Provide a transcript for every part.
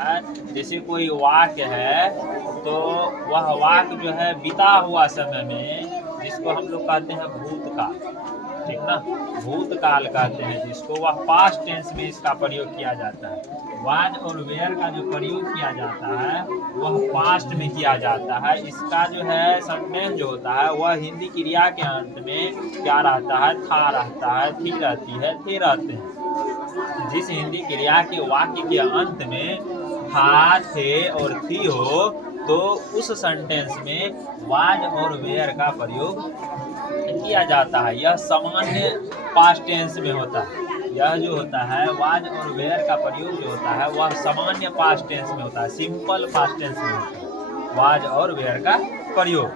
है। जैसे कोई वाक्य है तो वह वाक्य जो है बीता हुआ समय में, जिसको हम लोग कहते हैं भूतकाल, ठीक ना, भूतकाल कहते हैं जिसको, वह पास्ट टेंस में इसका प्रयोग किया जाता है। वाज और वेयर का जो प्रयोग किया जाता है वह पास्ट में किया जाता है। इसका जो है सेंटेंस जो होता है वह हिंदी क्रिया के अंत में क्या रहता है, था रहता है, थी रहती है, थे रहते हैं। जिस हिंदी क्रिया के वाक्य के अंत में था, थे और थी हो तो उस सेंटेंस में वाज और वेयर का प्रयोग किया जाता है। यह सामान्य पास्ट टेंस में होता है। यह जो होता है वाज और वेयर का प्रयोग जो होता है वह सामान्य पास्ट टेंस में होता है, सिंपल पास्ट टेंस में होता है वाज और वेयर का प्रयोग।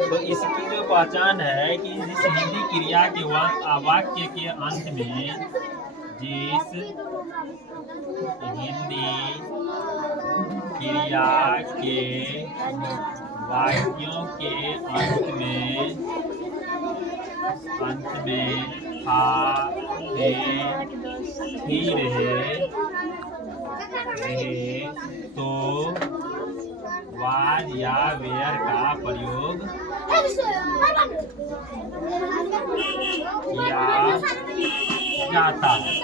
तो इसकी जो पहचान है कि जिस हिंदी क्रिया के वाक्य के अंत में, जिस हिंदी क्रिया के वाक्यों के अंत में था, थे, थी रहे तो वाज या वेयर का प्रयोग किया जाता है।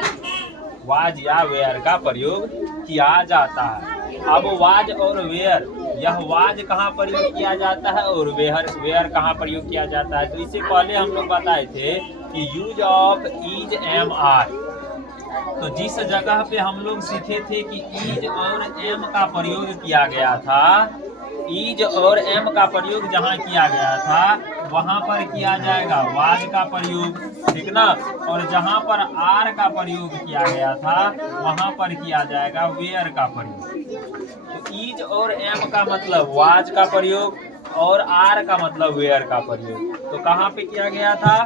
वाज या वेयर का प्रयोग किया जाता है। अब वाज और वेयर, यह वाज कहाँ प्रयोग किया जाता है और वेयर कहाँ प्रयोग किया जाता है। तो इससे पहले हम लोग बताए थे कि use of is, am, are. तो जिस जगह पे हम लोग सीखे थे कि इज और एम का प्रयोग किया गया था, इज और एम का प्रयोग जहाँ किया गया था वहाँ पर किया जाएगा वाज का प्रयोग, ठीक ना। और जहाँ पर आर का प्रयोग किया गया था वहाँ पर किया जाएगा वेयर का प्रयोग। तो इज और एम का मतलब वाज का प्रयोग और आर का मतलब वेयर का प्रयोग। तो कहाँ पे किया गया था,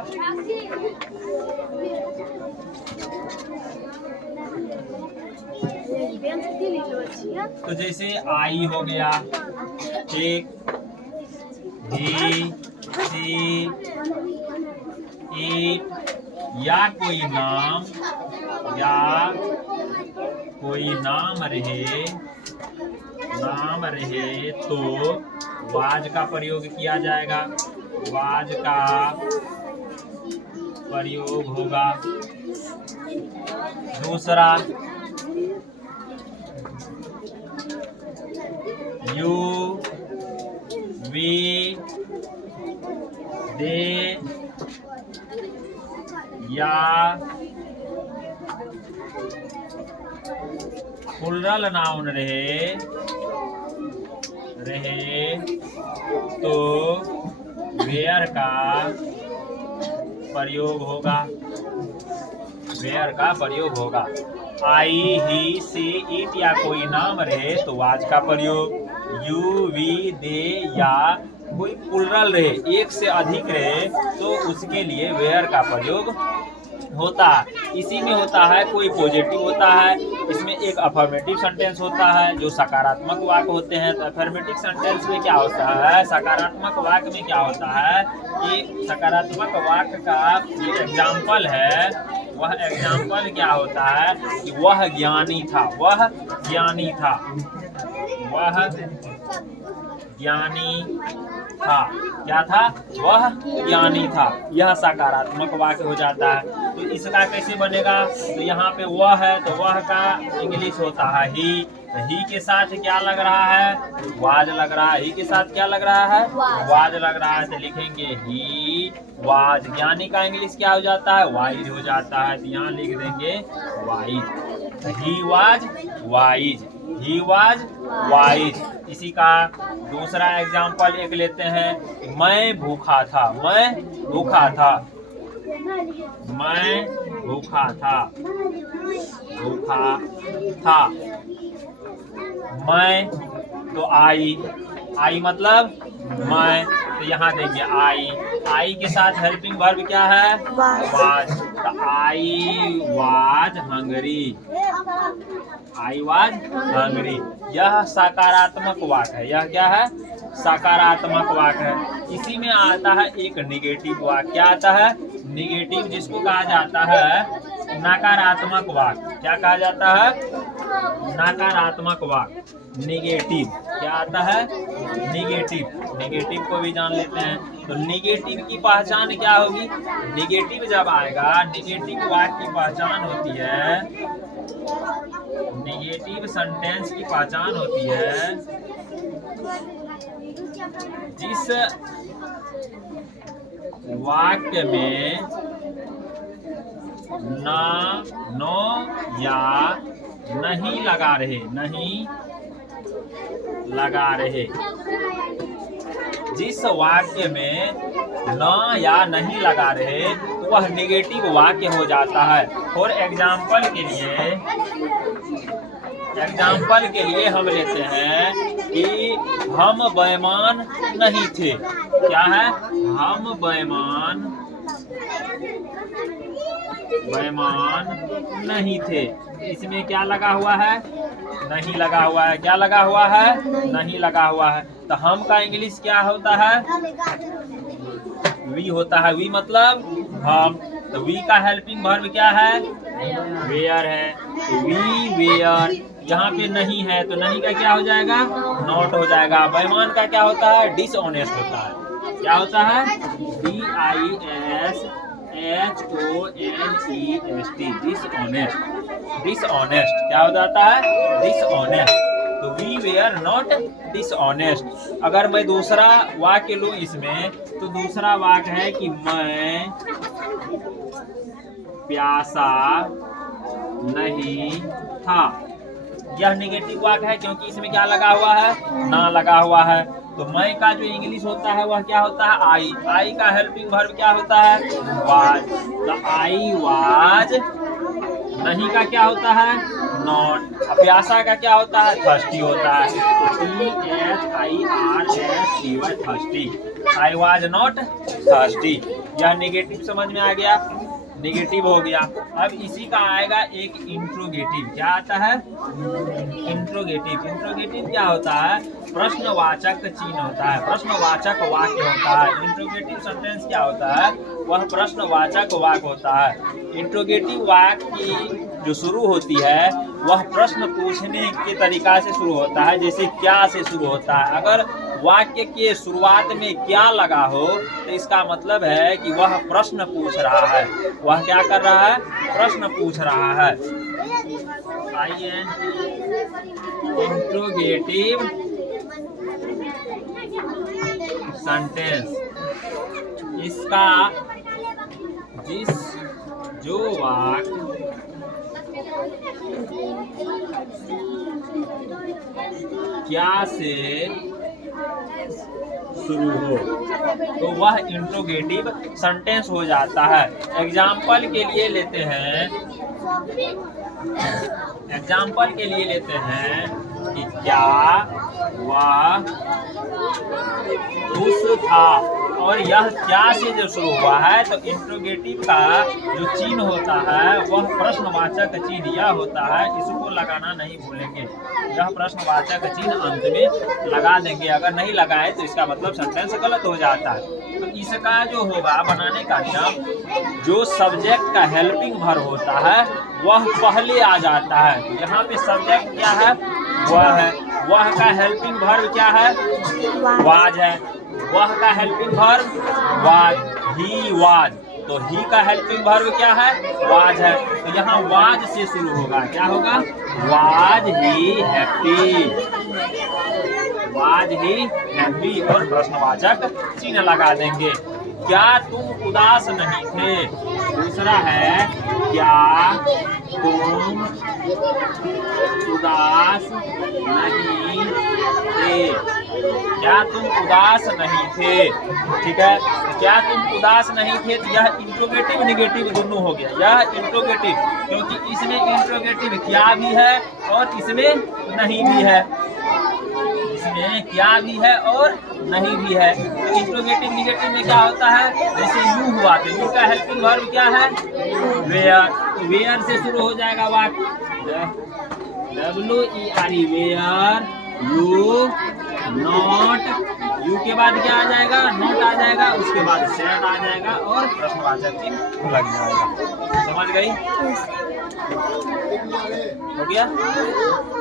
तो जैसे आई हो गया, एक, ही, सी, इट, या कोई नाम रहे तो वाज का प्रयोग किया जाएगा, वाज का प्रयोग होगा। दूसरा, यू, वी, दे, या प्लुरल नाउन रहे तो वेयर का प्रयोग होगा, वेयर का प्रयोग होगा। आई, ही, सी, इट या कोई नाम रहे तो वाज का प्रयोग, यू, वी, दे या कोई प्लुरल रहे, एक से अधिक रहे तो उसके लिए वेयर का प्रयोग होता है। इसी में होता है कोई पॉजिटिव होता है, इसमें एक अफर्मेटिव सेंटेंस होता है जो सकारात्मक वाक्य होते हैं। तो अफर्मेटिव सेंटेंस में क्या होता है, सकारात्मक वाक्य में क्या होता है कि सकारात्मक वाक्य का जो एग्जाम्पल है वह एग्जाम्पल क्या होता है कि वह ज्ञानी था, वह ज्ञानी था, वह ज्ञानी था। क्या था, वह ज्ञानी था। यह सकारात्मक वाक्य हो जाता है। तो इसका कैसे बनेगा, तो यहाँ पे वह है तो वह का इंग्लिश होता है ही। तो ही के साथ क्या लग रहा है, वाज लग रहा है। ही के साथ क्या लग रहा है, वाज लग रहा है। तो लिखेंगे ही वाज। ज्ञानी का इंग्लिश क्या हो जाता है, वाइज हो जाता है। तो यहाँ लिख देंगे wise. He was wise, he was wise. इसी का दूसरा एग्जाम्पल एक लेते हैं, मैं भूखा था, मैं भूखा था, मैं भूखा था, भूखा था। मैं तो आई, आई मतलब मैं, तो यहाँ देंगे आई। आई के साथ हेल्पिंग वर्ब क्या है, वाज। तो I was Hungary, I was Hungary. यह सकारात्मक वाक्य है। यह क्या है, सकारात्मक वाक्य है। इसी में आता है एक निगेटिव वाक्य। क्या आता है, निगेटिव, जिसको कहा जाता है नकारात्मक वाक्य। क्या कहा जाता है, नकारात्मक वाक्य, निगेटिव। क्या आता है? निगेटिव। निगेटिव को भी जान लेते हैं। तो निगेटिव की पहचान क्या होगी? निगेटिव जब आएगा, निगेटिव वाक्य की पहचान होती है, निगेटिव सेंटेंस की पहचान होती है जिस वाक्य में ना, नो या नहीं लगा रहे, नहीं लगा रहे। जिस वाक्य में न या नहीं लगा रहे तो वह नेगेटिव वाक्य हो जाता है। और एग्जाम्पल के लिए हम लेते हैं कि हम बेईमान नहीं थे। क्या है? हम बेईमान नहीं थे। इसमें क्या लगा हुआ है? नहीं लगा हुआ है। क्या लगा हुआ है? नहीं लगा हुआ है। तो हम का इंग्लिश क्या होता है? वी होता है। वी मतलब हम। तो वी का हेल्पिंग वर्ब क्या है? वेयर है। तो वी वेयर। यहाँ पे नहीं है तो नहीं का क्या हो जाएगा? नॉट हो जाएगा। बेईमान का क्या होता है? डिसऑनेस्ट होता है। क्या होता है? DISHONEST, dishonest. डिसऑनेस्ट क्या हो जाता है? डिसऑनेस्ट। तो वी वेयर नॉट डिसऑनेस्ट। अगर मैं दूसरा वाक्य लूं इसमें, तो दूसरा वाक्य है कि मैं प्यासा नहीं था। यह नेगेटिव वाक्य है क्योंकि इसमें क्या लगा हुआ है? ना लगा हुआ है। तो मैं का जो इंग्लिश होता है वह क्या होता है? आई। आई का हेल्पिंग वर्ब क्या होता है? वाज। तो आई वाज। नहीं का क्या होता है? नॉट। प्यासा का क्या होता है? थर्स्टी होता है। THIRSTY, thirsty. I was not thirsty. यह नेगेटिव समझ में आ गया? नेगेटिव हो गया। अब इसी का आएगा एक इंट्रोगेटिव। क्या आता है? इंट्रोगेटिव। इंट्रोगेटिव क्या होता है? प्रश्नवाचक चिन्ह होता है, प्रश्नवाचक वाक्य होता है। इंट्रोगेटिव सेंटेंस क्या होता है? वह प्रश्नवाचक वाक्य होता है। इंट्रोगेटिव वाक्य की जो शुरू होती है वह प्रश्न पूछने के तरीका से शुरू होता है। जैसे क्या से शुरू होता है। अगर वाक्य के शुरुआत में क्या लगा हो तो इसका मतलब है कि वह प्रश्न पूछ रहा है। वह क्या कर रहा है? प्रश्न पूछ रहा है। Interrogative sentence. इसका जो वाक्य क्या से शुरू हो तो वह इंट्रोगेटिव सेंटेंस हो जाता है। एग्जाम्पल के लिए लेते हैं, कि क्या वह खुश था। और यह क्या से जो शुरू हुआ है तो इंट्रोगेटिव का जो चिन्ह होता है वह प्रश्नवाचक चिन्ह यह होता है। इसको लगाना नहीं भूलेंगे। यह प्रश्नवाचक चिन्ह अंत में लगा देंगे। अगर नहीं लगाए तो इसका मतलब सेंटेंस गलत हो जाता है। तो इसका जो होगा बनाने का नियम, जो सब्जेक्ट का हेल्पिंग वर्ब होता है वह पहले आ जाता है। तो यहाँ पे सब्जेक्ट क्या है? वह है। वह का हेल्पिंग वर्ब क्या है? वाज है। वह का helping verb was. He was. तो ही का हेल्पिंग वर्ब क्या है? वाज है। तो यहाँ वाज से शुरू होगा। क्या होगा? Was he happy. Was he happy और प्रश्नवाचक चिन्ह लगा देंगे। क्या तुम उदास नहीं थे? दूसरा है क्या तुम उदास नहीं थे? क्या तुम उदास नहीं थे? ठीक है। क्या तुम उदास नहीं थे? तो यह इंट्रोगेटिव निगेटिव दोनों हो गया। यह इंट्रोगेटिव क्योंकि इसमें इंट्रोगेटिव क्या भी है और इसमें नहीं भी है। इसमें क्या भी है और नहीं भी है। तो इंट्रोगेटिव निगेटिव में क्या होता है? जैसे यू हुआ तो यू का हेल्पिंग वर्ब क्या है? वेयर। तो वेयर से शुरू हो जाएगा वाक्य। WERE were you not. You के बाद क्या आ जाएगा? नॉट आ जाएगा। उसके बाद सेट आ जाएगा और प्रश्नवाचक चिन्ह लग जाएगा। समझ गई? हो गया।